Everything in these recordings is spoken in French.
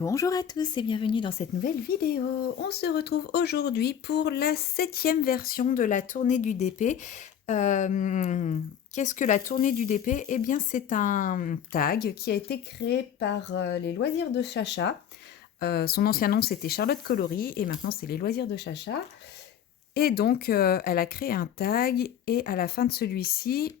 Bonjour à tous et bienvenue dans cette nouvelle vidéo. On se retrouve aujourd'hui pour la 7e version de la tournée du DP. Qu'est-ce que la tournée du DP? Eh bien, c'est un tag qui a été créé par les loisirs de Chacha. Son ancien nom, c'était Charlotte Colory et maintenant, c'est les loisirs de Chacha. Et donc, elle a créé un tag et à la fin de celui-ci,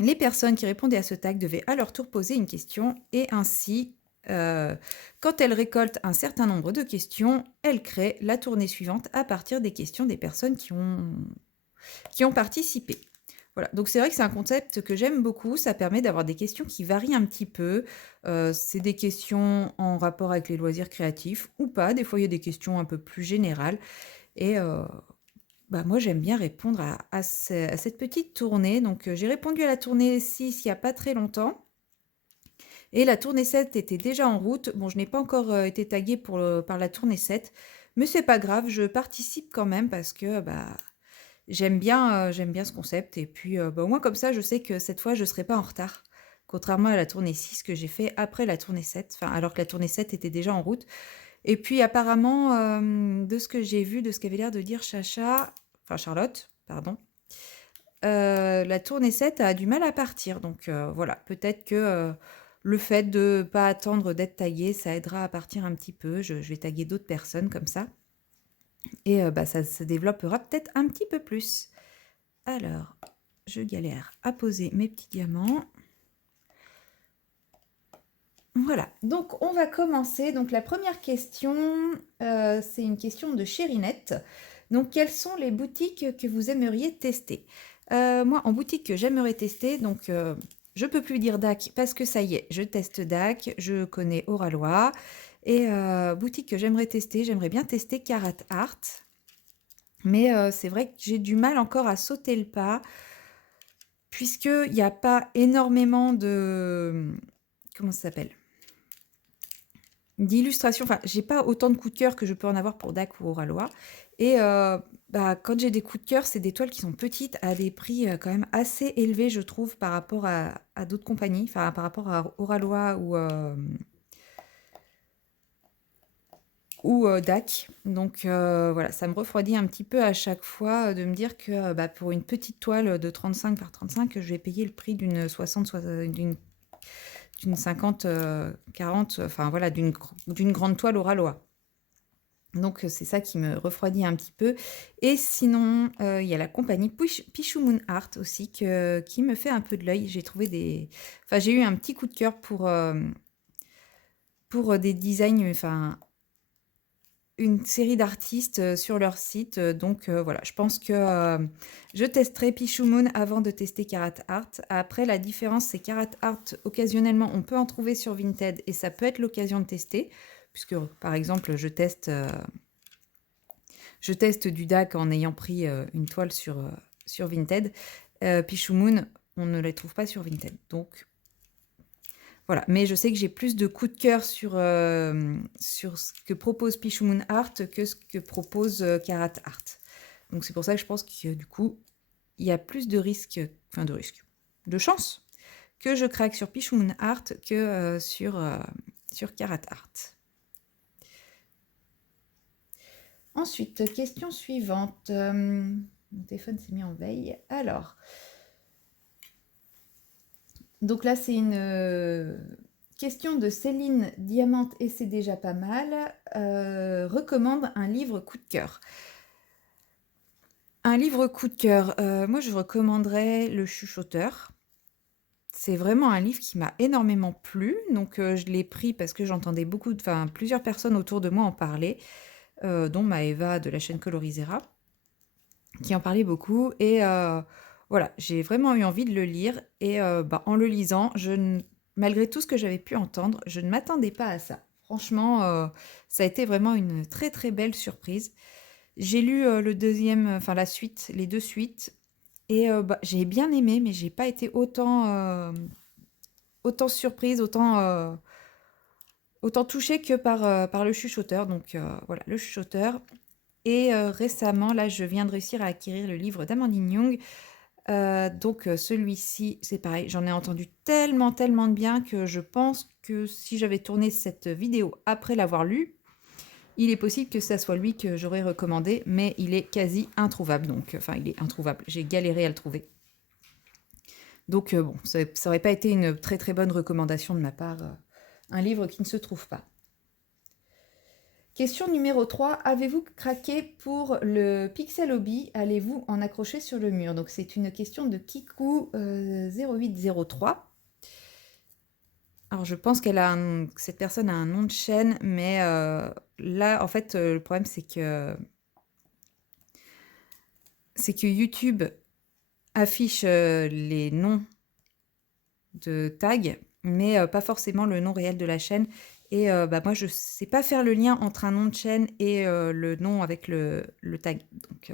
les personnes qui répondaient à ce tag devaient à leur tour poser une question et ainsi, quand elle récolte un certain nombre de questions, elle crée la tournée suivante à partir des questions des personnes qui ont participé. Voilà, donc c'est vrai que c'est un concept que j'aime beaucoup, ça permet d'avoir des questions qui varient un petit peu. C'est des questions en rapport avec les loisirs créatifs ou pas, des fois il y a des questions un peu plus générales et moi, j'aime bien répondre à cette petite tournée. Donc, j'ai répondu à la tournée 6 il y a pas très longtemps et la tournée 7 était déjà en route. Bon, je n'ai pas encore, été taguée par la tournée 7, mais c'est pas grave, je participe quand même parce que, j'aime bien ce concept et puis, au moins comme ça, je sais que cette fois, je serai pas en retard. Contrairement à la tournée 6 que j'ai fait après la tournée 7, enfin, alors que la tournée 7 était déjà en route. Et puis apparemment, de ce que j'ai vu, de ce qu'avait l'air de dire Charlotte, pardon, la tournée 7 a du mal à partir. Donc voilà, peut-être que le fait de ne pas attendre d'être tagué, ça aidera à partir un petit peu. Je vais taguer d'autres personnes comme ça. Et ça se développera peut-être un petit peu plus. Alors, je galère à poser mes petits diamants. Voilà, donc on va commencer. Donc la première question, c'est une question de Chérinette. Donc quelles sont les boutiques que vous aimeriez tester? Moi, en boutique que j'aimerais tester, donc je peux plus dire DAC parce que ça y est, je teste DAC, je connais Oralois. Et boutique que j'aimerais tester, j'aimerais bien tester Carat Art. Mais c'est vrai que j'ai du mal encore à sauter le pas, puisqu'il n'y a pas énormément de... Comment ça s'appelle? D'illustration, enfin, j'ai pas autant de coups de cœur que je peux en avoir pour DAC ou Oralois. Et quand j'ai des coups de cœur, c'est des toiles qui sont petites à des prix quand même assez élevés, je trouve, par rapport à d'autres compagnies, enfin par rapport à Oralois ou DAC. Donc voilà, ça me refroidit un petit peu à chaque fois de me dire que pour une petite toile de 35 par 35, je vais payer le prix d'une 60, d'une 50, 40, enfin voilà, d'une grande toile Oralois. Donc c'est ça qui me refroidit un petit peu. Et sinon, il y a la compagnie Pichou Moon Art aussi qui me fait un peu de l'œil. J'ai trouvé des... Enfin, j'ai eu un petit coup de cœur pour des designs, enfin, une série d'artistes sur leur site. Donc voilà, je pense que je testerai Pichou Moon avant de tester Carat Art. Après, la différence, c'est Carat Art, occasionnellement, on peut en trouver sur Vinted et ça peut être l'occasion de tester. Puisque, par exemple, je teste du DAC en ayant pris une toile sur Vinted. Pichou Moon, on ne les trouve pas sur Vinted. Donc voilà. Mais je sais que j'ai plus de coups de cœur sur ce que propose Pichou Moon Art que ce que propose Carat Art. Donc c'est pour ça que je pense que du coup, il y a plus de risques, enfin de chance que je craque sur Pichou Moon Art que sur Carat Art. Ensuite, question suivante. Mon téléphone s'est mis en veille. Alors, donc là, c'est une question de Céline Diamante et c'est déjà pas mal. Recommande un livre coup de cœur. Un livre coup de cœur, moi je recommanderais Le Chuchoteur. C'est vraiment un livre qui m'a énormément plu, donc je l'ai pris parce que j'entendais plusieurs personnes autour de moi en parler, dont Maëva de la chaîne Colorisera, qui en parlait beaucoup. Et voilà, j'ai vraiment eu envie de le lire. Et en le lisant, malgré tout ce que j'avais pu entendre, je ne m'attendais pas à ça. Franchement, ça a été vraiment une très très belle surprise. J'ai lu le deuxième, enfin la suite, les deux suites, et j'ai bien aimé, mais j'ai pas été autant surprise, autant touchée que par le chuchoteur. Donc voilà, le chuchoteur. Et récemment, là, je viens de réussir à acquérir le livre d'Amandine Young, Donc celui-ci, c'est pareil, j'en ai entendu tellement, tellement de bien que je pense que si j'avais tourné cette vidéo après l'avoir lu, il est possible que ça soit lui que j'aurais recommandé, mais il est quasi introuvable. Donc, enfin, il est introuvable. J'ai galéré à le trouver. Donc, bon, ça n'aurait pas été une très très bonne recommandation de ma part. Un livre qui ne se trouve pas. Question numéro 3. Avez-vous craqué pour le Pixel Hobby? Allez-vous en accrocher sur le mur? Donc, c'est une question de Kiku 0803. Alors, je pense que cette personne a un nom de chaîne, mais là, en fait, le problème, c'est que YouTube affiche les noms de tags, mais pas forcément le nom réel de la chaîne. Et moi, je ne sais pas faire le lien entre un nom de chaîne et le nom avec le tag. Donc,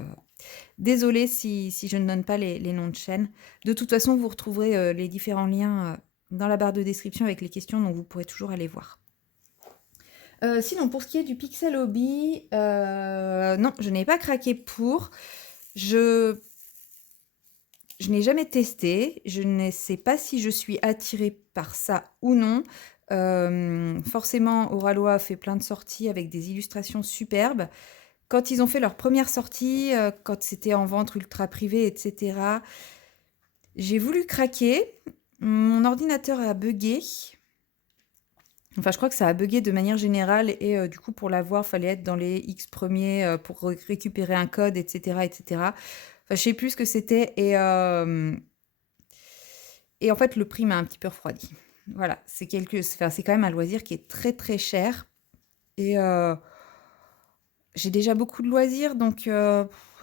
désolée si je ne donne pas les noms de chaîne. De toute façon, vous retrouverez les différents liens dans la barre de description avec les questions, donc vous pourrez toujours aller voir. Sinon, pour ce qui est du Pixel Hobby, non, je n'ai pas craqué pour. Je n'ai jamais testé, je ne sais pas si je suis attirée par ça ou non. Forcément, Oralois a fait plein de sorties avec des illustrations superbes. Quand ils ont fait leur première sortie, quand c'était en vente ultra privée, etc., j'ai voulu craquer. Mon ordinateur a bugué. Enfin, je crois que ça a bugué de manière générale et du coup, pour l'avoir, il fallait être dans les X premiers pour récupérer un code, etc., etc. Enfin, je sais plus ce que c'était et en fait, le prix m'a un petit peu refroidi. Voilà, c'est quand même un loisir qui est très très cher et j'ai déjà beaucoup de loisirs, donc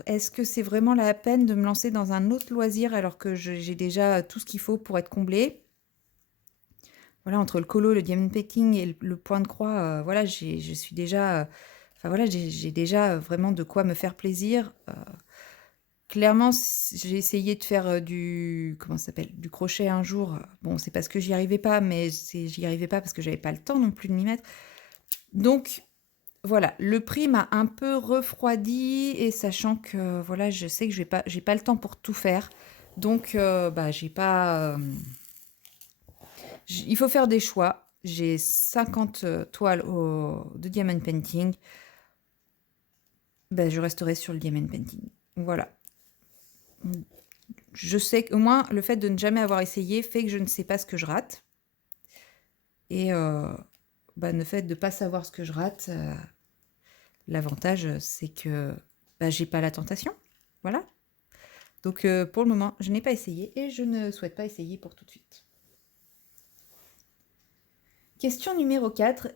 est-ce que c'est vraiment la peine de me lancer dans un autre loisir alors que j'ai déjà tout ce qu'il faut pour être comblée? Voilà, entre le colo, le diamond painting et le point de croix, voilà, je suis déjà, enfin voilà, j'ai déjà vraiment de quoi me faire plaisir. Clairement, j'ai essayé de faire comment ça s'appelle, du crochet un jour. Bon, c'est parce que j'y arrivais pas, mais j'y arrivais pas parce que j'avais pas le temps non plus de m'y mettre. Donc voilà, le prix m'a un peu refroidi et sachant que voilà, je sais que j'ai pas le temps pour tout faire. Donc j'ai pas il faut faire des choix. J'ai 50 toiles de diamond painting. Je resterai sur le diamond painting. Voilà. Je sais qu'au moins, le fait de ne jamais avoir essayé fait que je ne sais pas ce que je rate. Et le fait de ne pas savoir ce que je rate, l'avantage, c'est que j'ai pas la tentation. Voilà. Donc, pour le moment, je n'ai pas essayé et je ne souhaite pas essayer pour tout de suite. Question numéro 4.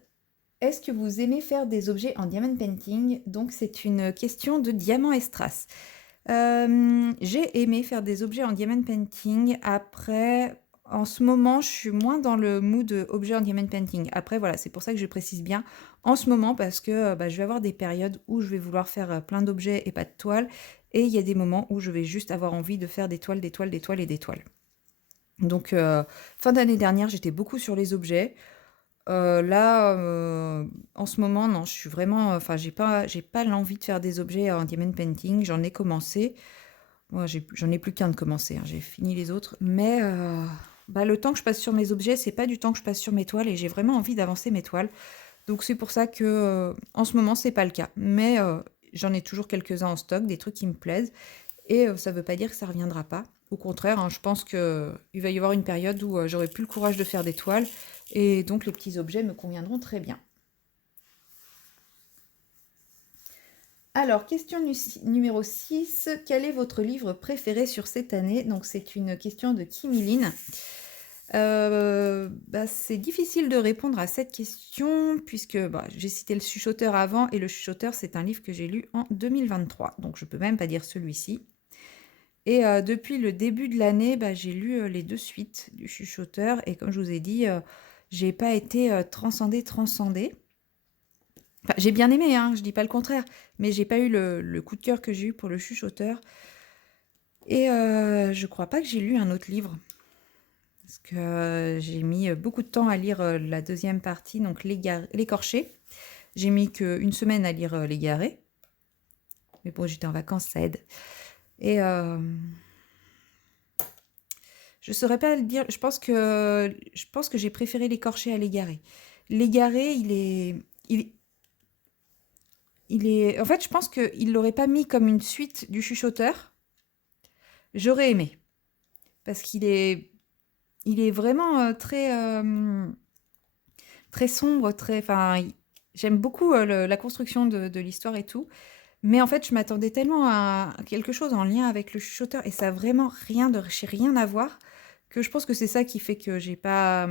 Est-ce que vous aimez faire des objets en diamond painting? Donc, c'est une question de Diamant Estras. J'ai aimé faire des objets en diamond painting. Après, en ce moment, je suis moins dans le mood objet en diamond painting. Après, voilà, c'est pour ça que je précise bien en ce moment parce que je vais avoir des périodes où je vais vouloir faire plein d'objets et pas de toiles. Et il y a des moments où je vais juste avoir envie de faire des toiles, des toiles, des toiles et des toiles. Donc, fin d'année dernière, j'étais beaucoup sur les objets. Là, en ce moment, non, je suis vraiment, enfin, j'ai pas l'envie de faire des objets en diamond painting. J'en ai commencé. Moi, j'en ai plus qu'un de commencer, hein. J'ai fini les autres. Mais le temps que je passe sur mes objets, c'est pas du temps que je passe sur mes toiles et j'ai vraiment envie d'avancer mes toiles. Donc c'est pour ça que en ce moment, c'est pas le cas. Mais j'en ai toujours quelques-uns en stock, des trucs qui me plaisent. Et ça veut pas dire que ça reviendra pas. Au contraire, hein, je pense qu'il va y avoir une période où j'aurai plus le courage de faire des toiles. Et donc les petits objets me conviendront très bien. Alors, question numéro 6. Quel est votre livre préféré sur cette année? Donc, c'est une question de Kimiline. C'est difficile de répondre à cette question puisque j'ai cité Le Chuchoteur avant et Le Chuchoteur, c'est un livre que j'ai lu en 2023. Donc, je peux même pas dire celui-ci. Et depuis le début de l'année, j'ai lu les 2 suites du Chuchoteur et comme je vous ai dit, j'ai pas été transcendée. Enfin, j'ai bien aimé, hein, je dis pas le contraire, mais j'ai pas eu le coup de cœur que j'ai eu pour Le Chuchoteur. Et je crois pas que j'ai lu un autre livre. Parce que j'ai mis beaucoup de temps à lire la deuxième partie, donc L'écorché. J'ai mis qu'une semaine à lire L'Égaré. Mais bon, j'étais en vacances, ça aide. Et Je saurais pas le dire. Je pense que j'ai préféré l'écorché à l'égaré. L'égaré, il est. En fait, je pense qu'il l'aurait pas mis comme une suite du chuchoteur. J'aurais aimé parce il est vraiment très sombre, très. Enfin, j'aime beaucoup la construction de l'histoire et tout. Mais en fait, je m'attendais tellement à quelque chose en lien avec le chuchoteur et ça a vraiment chez rien à voir que je pense que c'est ça qui fait que j'ai pas.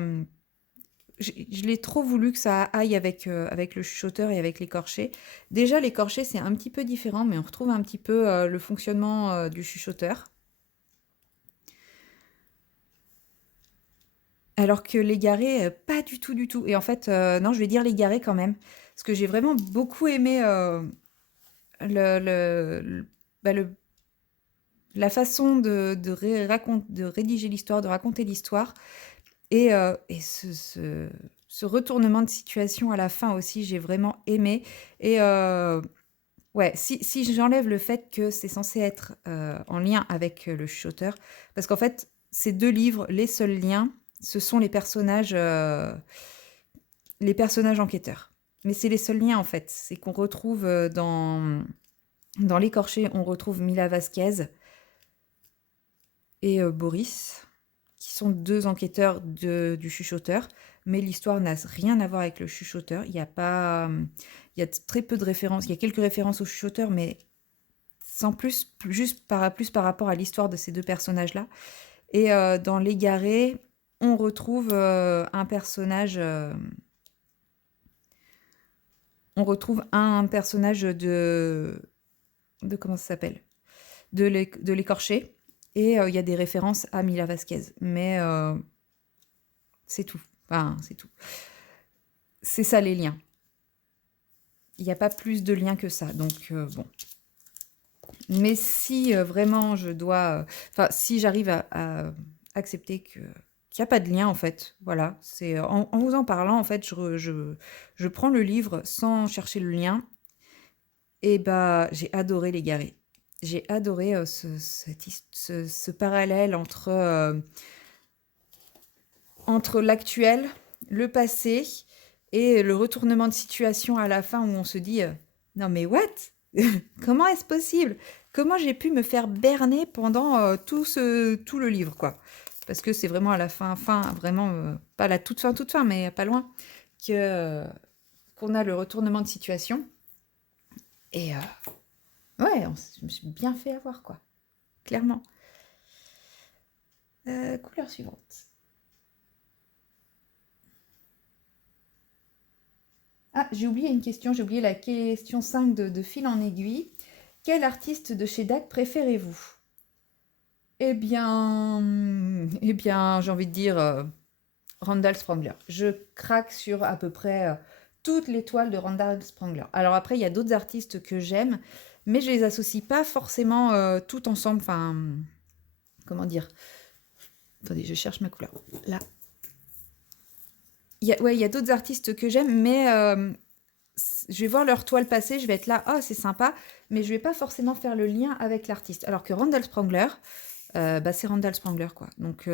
Je l'ai trop voulu que ça aille avec le chuchoteur et avec l'écorché. Déjà, l'écorché, c'est un petit peu différent, mais on retrouve un petit peu le fonctionnement du chuchoteur. Alors que l'égaré, pas du tout, du tout. Et en fait, non, je vais dire l'égaré quand même. Parce que j'ai vraiment beaucoup aimé le, bah, la façon de rédiger l'histoire, de raconter l'histoire. Et ce retournement de situation à la fin aussi, j'ai vraiment aimé. Et ouais, si j'enlève le fait que c'est censé être en lien avec le chuchoteur, parce qu'en fait, ces deux livres, les seuls liens, ce sont les personnages enquêteurs. Mais c'est les seuls liens en fait. C'est qu'on retrouve dans l'écorché, on retrouve Mila Vasquez et Boris, qui sont deux enquêteurs du chuchoteur, mais l'histoire n'a rien à voir avec le chuchoteur. Il y a pas, il y a très peu de références. Il y a quelques références au chuchoteur, mais sans plus, plus par rapport à l'histoire de ces deux personnages-là. Et dans l'égaré, on retrouve un personnage. On retrouve un personnage de comment ça s'appelle, de l'écorché. Et il y a des références à Mila Vasquez. Mais c'est tout. Enfin, c'est tout. C'est ça les liens. Il n'y a pas plus de liens que ça. Donc, bon. Mais si vraiment je dois. Enfin, si j'arrive à accepter qu'il n'y a pas de lien, en fait, voilà. C'est en vous en parlant, en fait, je prends le livre sans chercher le lien. Et bah, j'ai adoré l'égaré. J'ai adoré ce parallèle entre l'actuel, le passé et le retournement de situation à la fin où on se dit non mais what? Comment est-ce possible? Comment j'ai pu me faire berner pendant tout le livre quoi? Parce que c'est vraiment à la fin, vraiment pas la toute fin, mais pas loin, que qu'on a le retournement de situation. Et ouais, je me suis bien fait avoir quoi, clairement. Couleur suivante. Ah, j'ai oublié une question, j'ai oublié la question 5 de Fil en aiguille. Quel artiste de chez DAC préférez-vous? Eh bien, j'ai envie de dire Randall Sprangler. Je craque sur à peu près toutes les toiles de Randall Sprangler. Alors après, il y a d'autres artistes que j'aime, mais je les associe pas forcément tout ensemble. Enfin, comment dire? Attendez, je cherche ma couleur. Là. Ouais, il y a d'autres artistes que j'aime, mais je vais voir leur toile passer, je vais être là, oh c'est sympa, mais je vais pas forcément faire le lien avec l'artiste. Alors que Randall Sprangler, bah, c'est Randall Sprangler quoi. Donc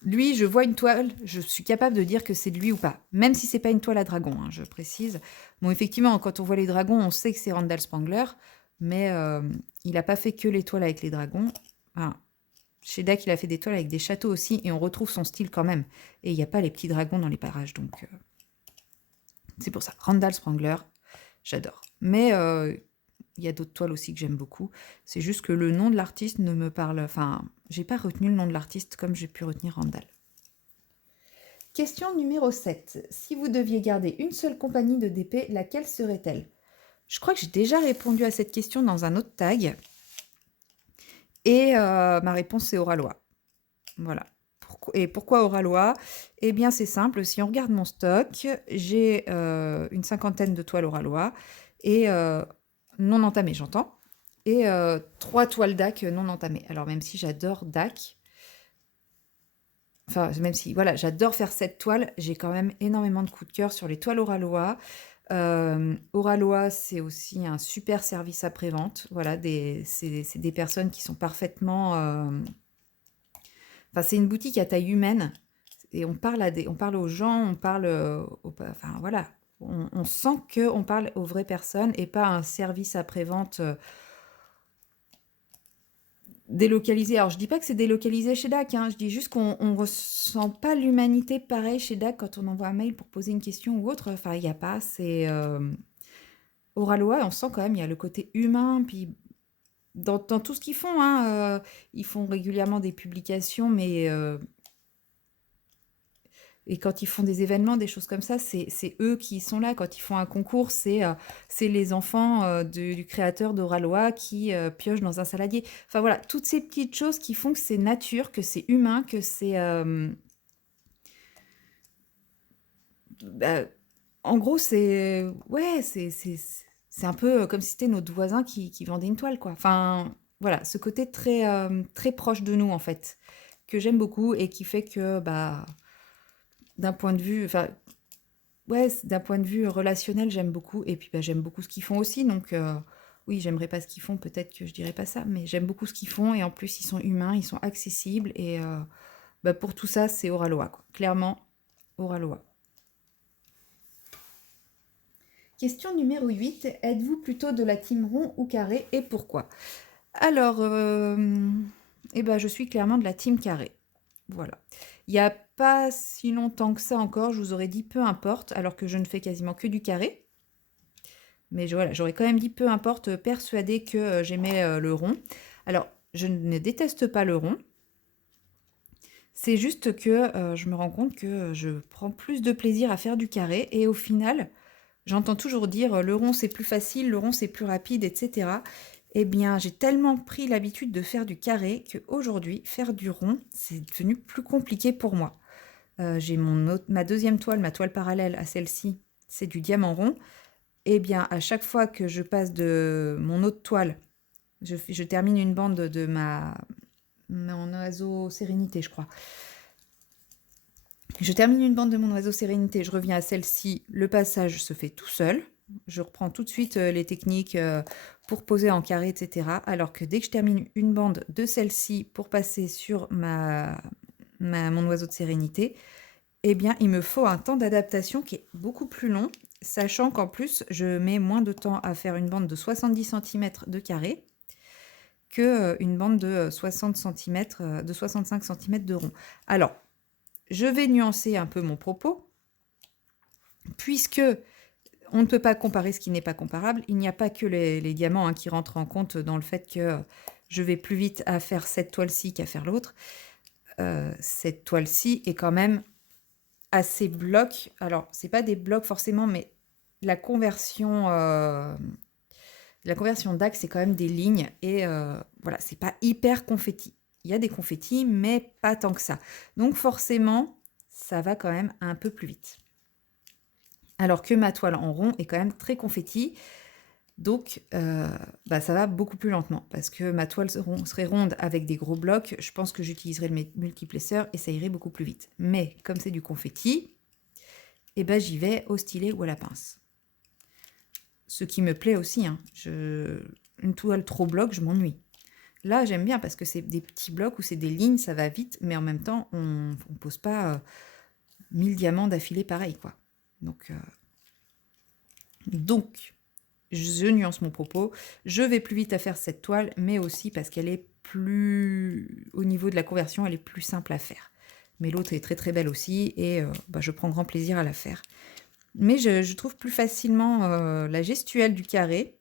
lui, je vois une toile, je suis capable de dire que c'est de lui ou pas, même si c'est pas une toile à dragon, hein, je précise. Bon, effectivement, quand on voit les dragons, on sait que c'est Randall Sprangler, mais il a pas fait que les toiles avec les dragons. Enfin, chez Dak, il a fait des toiles avec des châteaux aussi, et on retrouve son style quand même. Et il n'y a pas les petits dragons dans les parages, donc c'est pour ça. Randall Sprangler, j'adore. Mais il y a d'autres toiles aussi que j'aime beaucoup. C'est juste que le nom de l'artiste ne me parle... Enfin, j'ai pas retenu le nom de l'artiste comme j'ai pu retenir Randall. Question numéro 7. Si vous deviez garder une seule compagnie de DP, laquelle serait-elle? Je crois que j'ai déjà répondu à cette question dans un autre tag. Et ma réponse, c'est Oralois. Voilà. Et pourquoi Oralois? Eh bien, c'est simple. Si on regarde mon stock, j'ai une cinquantaine de toiles Oralois et non entamées, j'entends. Et 3 toiles DAC non entamées. Alors, même si j'adore DAC, enfin, même si, voilà, j'adore faire cette toile, j'ai quand même énormément de coups de cœur sur les toiles Oralois. Oralois, c'est aussi un super service après-vente. Voilà, c'est des personnes qui sont parfaitement Enfin, c'est une boutique à taille humaine et on parle aux gens, on parle, enfin voilà, on sent qu'on parle aux vraies personnes et pas un service après-vente délocalisé. Alors, je dis pas que c'est délocalisé chez DAC, hein, je dis juste qu'on on ressent pas l'humanité pareil chez DAC quand on envoie un mail pour poser une question ou autre. Enfin, il n'y a pas, c'est Oralois, on sent quand même, il y a le côté humain, puis dans tout ce qu'ils font, hein, ils font régulièrement des publications, mais et quand ils font des événements, des choses comme ça, c'est eux qui sont là. Quand ils font un concours, c'est les enfants du créateur d'Oralois qui piochent dans un saladier. Enfin voilà, toutes ces petites choses qui font que c'est nature, que c'est humain, que c'est... bah, en gros, c'est... Ouais, c'est un peu comme si c'était notre voisin qui vendait une toile, quoi. Enfin, voilà, ce côté très, très proche de nous, en fait, que j'aime beaucoup et qui fait que, bah, d'un point de vue... Enfin, ouais, d'un point de vue relationnel, j'aime beaucoup. Et puis, bah, j'aime beaucoup ce qu'ils font aussi. Donc, oui, j'aimerais pas ce qu'ils font. Peut-être que je dirais pas ça. Mais j'aime beaucoup ce qu'ils font. Et en plus, ils sont humains, ils sont accessibles. Et bah, pour tout ça, c'est Oralois, quoi. Clairement, Oralois. Question numéro 8. Êtes-vous plutôt de la team rond ou carré et pourquoi? Alors, eh ben, je suis clairement de la team carré. Voilà. Il n'y a pas si longtemps que ça encore, je vous aurais dit peu importe, alors que je ne fais quasiment que du carré. Mais voilà, j'aurais quand même dit peu importe, persuadée que j'aimais le rond. Alors, je ne déteste pas le rond. C'est juste que je me rends compte que je prends plus de plaisir à faire du carré. Et au final, j'entends toujours dire le rond c'est plus facile, le rond c'est plus rapide, etc. Eh bien, j'ai tellement pris l'habitude de faire du carré qu'aujourd'hui, faire du rond, c'est devenu plus compliqué pour moi. J'ai ma deuxième toile, ma toile parallèle à celle-ci, c'est du diamant rond. Eh bien, à chaque fois que je passe de mon autre toile, je termine une bande de mon oiseau sérénité, je crois. Je termine une bande de mon oiseau sérénité, je reviens à celle-ci, le passage se fait tout seul. Je reprends tout de suite les techniques pour poser en carré, etc. Alors que dès que je termine une bande de celle-ci pour passer sur mon oiseau de sérénité, eh bien, il me faut un temps d'adaptation qui est beaucoup plus long, sachant qu'en plus, je mets moins de temps à faire une bande de 70 cm de carré que une bande de 60 cm, de 65 cm de rond. Alors, je vais nuancer un peu mon propos, puisque on ne peut pas comparer ce qui n'est pas comparable. Il n'y a pas que les diamants hein, qui rentrent en compte dans le fait que je vais plus vite à faire cette toile-ci qu'à faire l'autre. Cette toile-ci est quand même assez bloc. Alors, c'est pas des blocs forcément, mais la conversion d'axe, c'est quand même des lignes. Et voilà, c'est pas hyper confetti. Il y a des confettis, mais pas tant que ça. Donc forcément, ça va quand même un peu plus vite. Alors que ma toile en rond est quand même très confetti. Donc, bah, ça va beaucoup plus lentement parce que ma toile serait ronde avec des gros blocs. Je pense que j'utiliserai le multiplesseur et ça irait beaucoup plus vite. Mais comme c'est du confetti, eh ben, j'y vais au stylet ou à la pince. Ce qui me plaît aussi. Hein. Une toile trop bloc, je m'ennuie. Là, j'aime bien parce que c'est des petits blocs ou c'est des lignes, ça va vite, mais en même temps, on ne pose pas 1000 diamants d'affilée pareil, quoi. Donc, je nuance mon propos. Je vais plus vite à faire cette toile, mais aussi parce qu'elle est plus... Au niveau de la conversion, elle est plus simple à faire. Mais l'autre est très très belle aussi et bah, je prends grand plaisir à la faire. Mais je trouve plus facilement la gestuelle du carré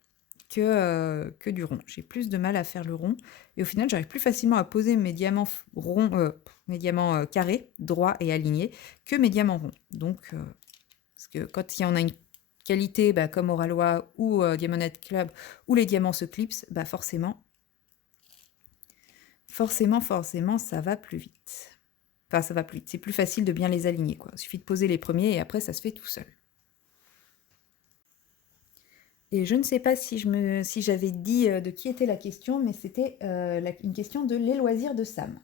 que du rond. J'ai plus de mal à faire le rond. Et au final, j'arrive plus facilement à poser mes diamants ronds, mes diamants carrés, droits et alignés, que mes diamants ronds. Donc, parce que quand il y en a une qualité bah, comme Oralois ou Diamondet Club, où les diamants se clipsent, bah forcément, ça va plus vite. Enfin, ça va plus vite. C'est plus facile de bien les aligner, quoi. Il suffit de poser les premiers et après, ça se fait tout seul. Et je ne sais pas si j'avais dit de qui était la question, mais c'était une question de Les Loisirs de Sam.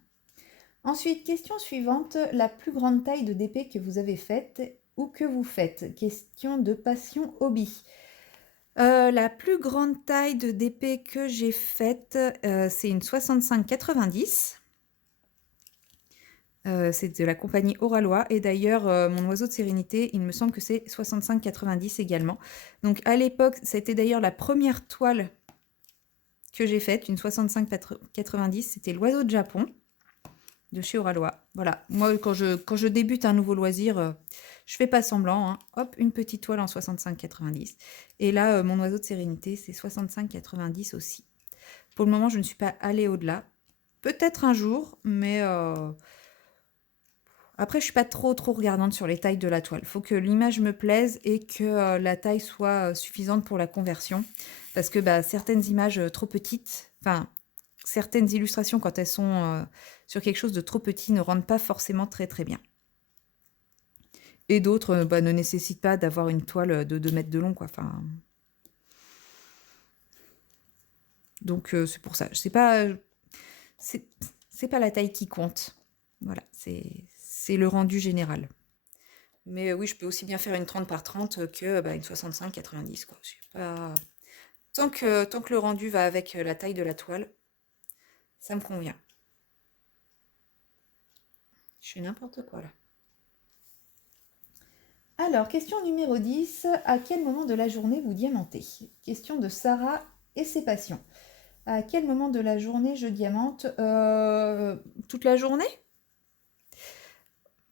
Ensuite, question suivante, la plus grande taille de DP que vous avez faite ou que vous faites. Question de passion hobby. La plus grande taille de DP que j'ai faite, c'est une 65-90. C'est de la compagnie Oralois et d'ailleurs, mon oiseau de sérénité, il me semble que c'est 65,90 également. Donc à l'époque, c'était d'ailleurs la première toile que j'ai faite, une 65,90, c'était l'oiseau de Japon de chez Oralois. Voilà, moi quand je débute un nouveau loisir, je fais pas semblant, hein. Hop, une petite toile en 65,90 et là, mon oiseau de sérénité, c'est 65,90 aussi. Pour le moment, je ne suis pas allée au-delà. Peut-être un jour, mais après, je suis pas trop regardante sur les tailles de la toile. Il faut que l'image me plaise et que la taille soit suffisante pour la conversion. Parce que bah, certaines images trop petites, enfin, certaines illustrations, quand elles sont sur quelque chose de trop petit, ne rendent pas forcément très bien. Et d'autres bah, ne nécessitent pas d'avoir une toile de 2 mètres de long, quoi. Enfin, donc c'est pour ça. C'est pas la taille qui compte. Voilà, c'est le rendu général. Mais oui, je peux aussi bien faire une 30 par 30 que bah, une 65-90, quoi. Tant que le rendu va avec la taille de la toile, ça me convient. Je fais n'importe quoi là. Alors, question numéro 10. À quel moment de la journée vous diamantez? Question de Sarah et ses passions. À quel moment de la journée je diamante? Toute la journée?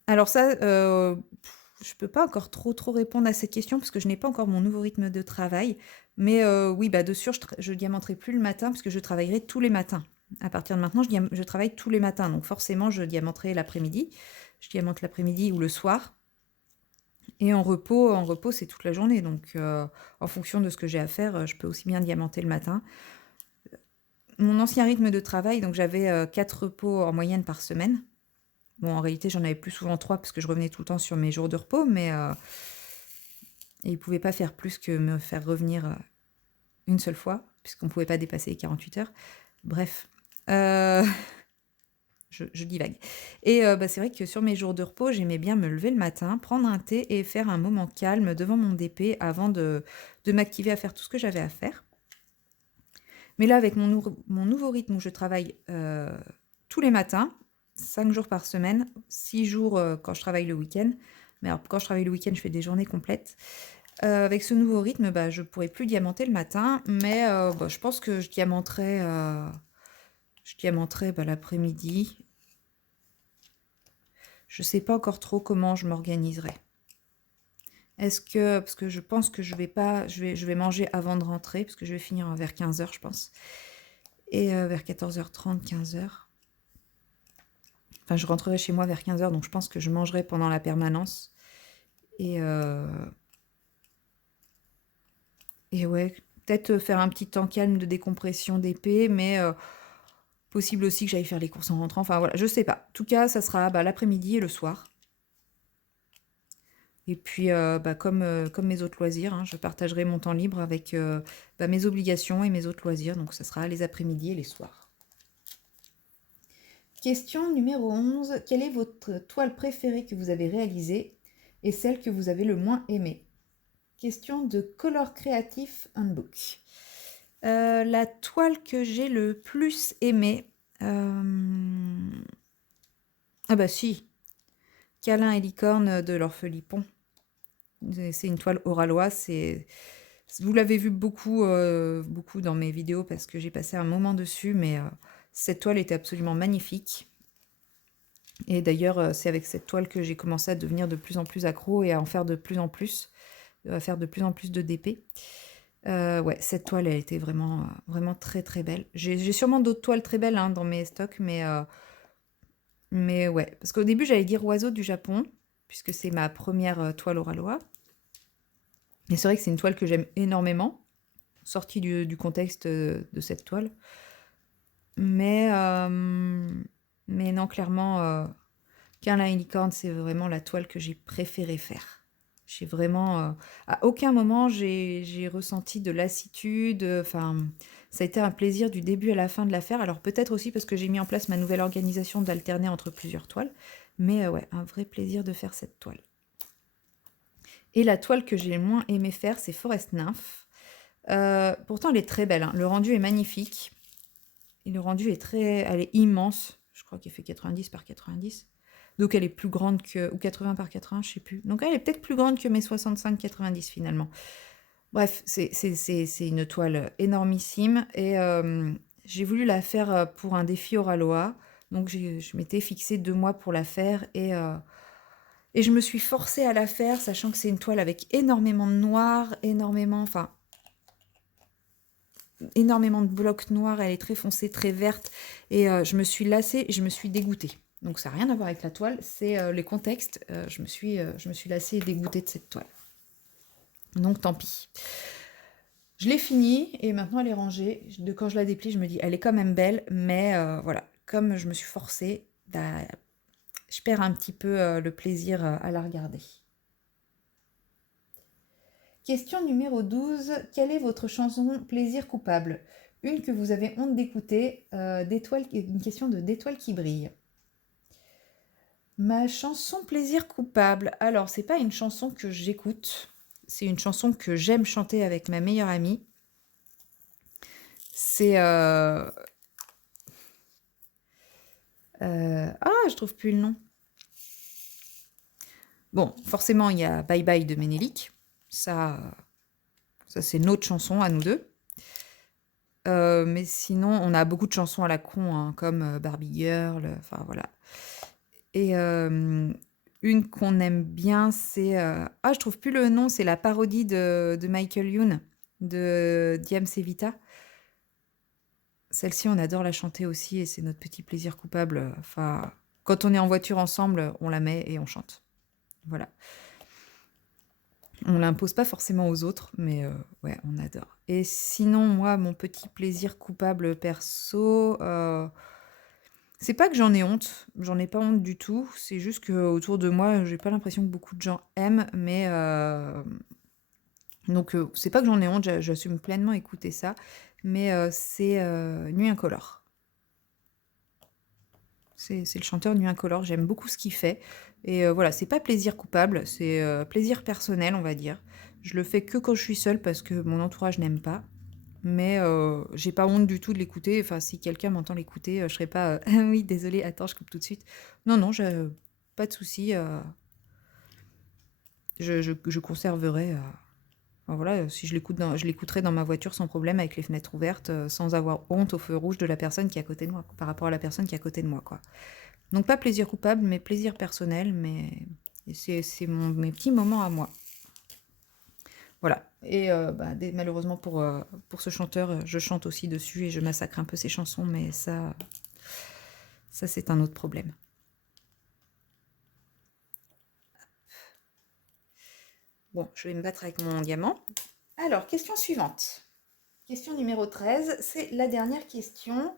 Alors ça, je peux pas encore trop répondre à cette question parce que je n'ai pas encore mon nouveau rythme de travail. Mais oui, bah, de sûr, je diamanterai plus le matin parce que je travaillerai tous les matins. À partir de maintenant, je travaille tous les matins. Donc forcément, je diamanterai l'après-midi. Je diamante l'après-midi ou le soir. Et en repos, c'est toute la journée. Donc en fonction de ce que j'ai à faire, je peux aussi bien diamanter le matin. Mon ancien rythme de travail, donc j'avais 4 repos en moyenne par semaine. Bon, en réalité, j'en avais plus souvent 3 parce que je revenais tout le temps sur mes jours de repos, mais ils ne pouvaient pas faire plus que me faire revenir une seule fois, puisqu'on ne pouvait pas dépasser les 48 heures. Bref, je divague. Et bah, c'est vrai que sur mes jours de repos, j'aimais bien me lever le matin, prendre un thé et faire un moment calme devant mon DP avant de m'activer à faire tout ce que j'avais à faire. Mais là, avec mon nouveau rythme où je travaille tous les matins, 5 jours par semaine, 6 jours quand je travaille le week-end. Mais alors, quand je travaille le week-end, je fais des journées complètes. Avec ce nouveau rythme, bah, je ne pourrai plus diamanter le matin, mais bah, je pense que je diamanterai bah, l'après-midi. Je ne sais pas encore trop comment je m'organiserai. Parce que je pense que je vais manger avant de rentrer, parce que je vais finir vers 15h, je pense. Et vers 14h30, 15h. Enfin, je rentrerai chez moi vers 15h, donc je pense que je mangerai pendant la permanence. Et ouais, peut-être faire un petit temps calme de décompression d'épée, mais possible aussi que j'aille faire les courses en rentrant. Enfin voilà, je sais pas. En tout cas, ça sera bah, l'après-midi et le soir. Et puis, bah, comme mes autres loisirs, hein, je partagerai mon temps libre avec bah, mes obligations et mes autres loisirs. Donc, ça sera les après-midi et les soirs. Question numéro 11. Quelle est votre toile préférée que vous avez réalisée et celle que vous avez le moins aimée? Question de Color Creative Handbook. La toile que j'ai le plus aimée... Ah bah si, Câlin et licorne de l'Orphelipon. C'est une toile Oralois. Vous l'avez vu beaucoup dans mes vidéos parce que j'ai passé un moment dessus, mais cette toile était absolument magnifique. Et d'ailleurs, c'est avec cette toile que j'ai commencé à devenir de plus en plus accro et à en faire de plus en plus, à faire de plus en plus de DP. Ouais, cette toile, elle était vraiment très belle. J'ai sûrement d'autres toiles très belles hein, dans mes stocks, mais ouais. Parce qu'au début, j'allais dire oiseau du Japon, puisque c'est ma première toile Oralois. Et c'est vrai que c'est une toile que j'aime énormément, sortie du contexte de cette toile. Mais non, clairement, Câlin et licorne, c'est vraiment la toile que j'ai préféré faire. J'ai vraiment... à aucun moment, j'ai ressenti de lassitude. Enfin, ça a été un plaisir du début à la fin de la faire. Alors peut-être aussi parce que j'ai mis en place ma nouvelle organisation d'alterner entre plusieurs toiles. Mais ouais, un vrai plaisir de faire cette toile. Et la toile que j'ai le moins aimé faire, c'est Forest Nymph. Pourtant, elle est très belle. Hein. Le rendu est magnifique. Et le rendu est elle est immense. Je crois qu'elle fait 90 par 90. Donc elle est plus grande que... Ou 80 par 80, je sais plus. Donc elle est peut-être plus grande que mes 65-90 finalement. Bref, c'est une toile énormissime. Et j'ai voulu la faire pour un défi Oraloa. Donc je m'étais fixé 2 mois pour la faire. Et je me suis forcée à la faire, sachant que c'est une toile avec énormément de noir, énormément de blocs noirs. Elle est très foncée, très verte. Et je me suis lassée et je me suis dégoûtée. Donc ça n'a rien à voir avec la toile, c'est les contextes. Je me suis lassée et dégoûtée de cette toile. Donc tant pis. Je l'ai finie et maintenant elle est rangée. Quand je la déplie, je me dis, elle est quand même belle. Mais voilà, comme je me suis forcée, bah, je perds un petit peu le plaisir à la regarder. Question numéro 12. Quelle est votre chanson plaisir coupable? Une que vous avez honte d'écouter, une question d'étoiles qui brillent. Ma chanson plaisir coupable. Alors, c'est pas une chanson que j'écoute. C'est une chanson que j'aime chanter avec ma meilleure amie. C'est... je trouve plus le nom. Bon, forcément, il y a Bye Bye de Ménélique. Ça c'est notre chanson à nous deux. Mais sinon, on a beaucoup de chansons à la con, hein, comme Barbie Girl, enfin voilà. Et une qu'on aime bien, c'est... je trouve plus le nom, c'est la parodie de Michael Youn, de Diams et Vita. Celle-ci, on adore la chanter aussi, et c'est notre petit plaisir coupable. Enfin, quand on est en voiture ensemble, on la met et on chante. Voilà. On l'impose pas forcément aux autres, mais ouais, on adore. Et sinon, moi, mon petit plaisir coupable perso, c'est pas que j'en ai honte, j'en ai pas honte du tout. C'est juste qu'autour de moi, j'ai pas l'impression que beaucoup de gens aiment, mais donc c'est pas que j'en ai honte, j'assume pleinement écouter ça, mais c'est Nuit Incolore. C'est le chanteur Nuit Incolore, j'aime beaucoup ce qu'il fait. Et voilà, c'est pas plaisir coupable, c'est plaisir personnel, on va dire. Je le fais que quand je suis seule parce que mon entourage n'aime pas. Mais j'ai pas honte du tout de l'écouter. Enfin, si quelqu'un m'entend l'écouter, je serais pas ah oui, désolée, attends, je coupe tout de suite. Non, non, pas de souci. Je conserverai. Enfin, voilà, si je l'écouterai dans ma voiture sans problème, avec les fenêtres ouvertes, sans avoir honte au feu rouge de la personne qui est à côté de moi, par rapport à la personne qui est à côté de moi, quoi. Donc pas plaisir coupable, mais plaisir personnel, mais c'est mes petits moments à moi. Voilà. Et malheureusement pour ce chanteur, je chante aussi dessus et je massacre un peu ses chansons, mais ça c'est un autre problème. Bon, je vais me battre avec mon diamant. Alors, question suivante. Question numéro 13, c'est la dernière question.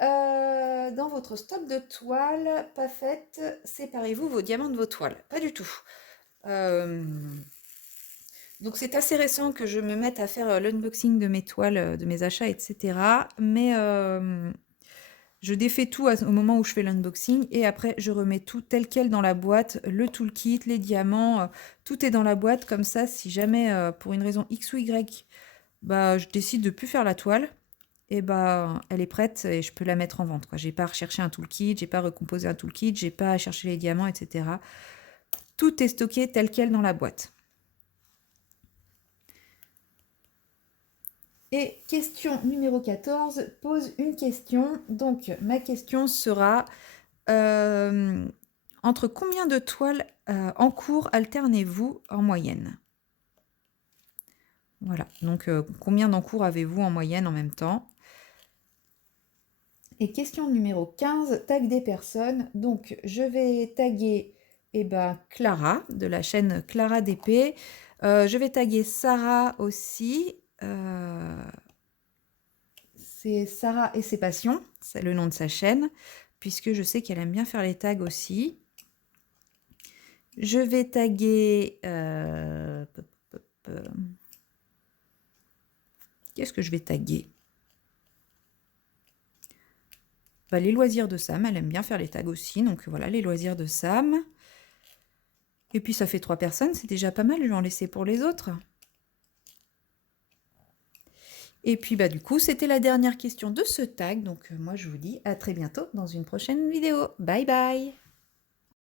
Dans votre stock de toiles pas faites, séparez-vous vos diamants de vos toiles? Pas du tout. Donc c'est assez récent que je me mette à faire l'unboxing de mes toiles, de mes achats, etc. Mais je défais tout au moment où je fais l'unboxing et après je remets tout tel quel dans la boîte, le toolkit, les diamants, tout est dans la boîte. Comme ça, si jamais pour une raison X ou Y, bah, je décide de plus faire la toile, et bah, elle est prête et je peux la mettre en vente, quoi. J'ai pas à rechercher un toolkit, j'ai pas à recomposer un toolkit, j'ai pas à chercher les diamants, etc. Tout est stocké tel quel dans la boîte. Et question numéro 14, pose une question. Donc, ma question sera entre combien de toiles en cours alternez-vous en moyenne? Voilà, donc combien d'encours avez-vous en moyenne en même temps? Et question numéro 15, tag des personnes. Donc, je vais taguer Clara, de la chaîne Clara DP. Je vais taguer Sarah aussi. C'est Sarah et ses passions, c'est le nom de sa chaîne, puisque je sais qu'elle aime bien faire les tags aussi. Je vais taguer... Qu'est-ce que je vais taguer? Les loisirs de Sam, elle aime bien faire les tags aussi, donc voilà, les loisirs de Sam. Et puis ça fait 3 personnes, c'est déjà pas mal, je vais en laisser pour les autres. Et puis du coup, c'était la dernière question de ce tag, donc moi je vous dis à très bientôt dans une prochaine vidéo. Bye bye!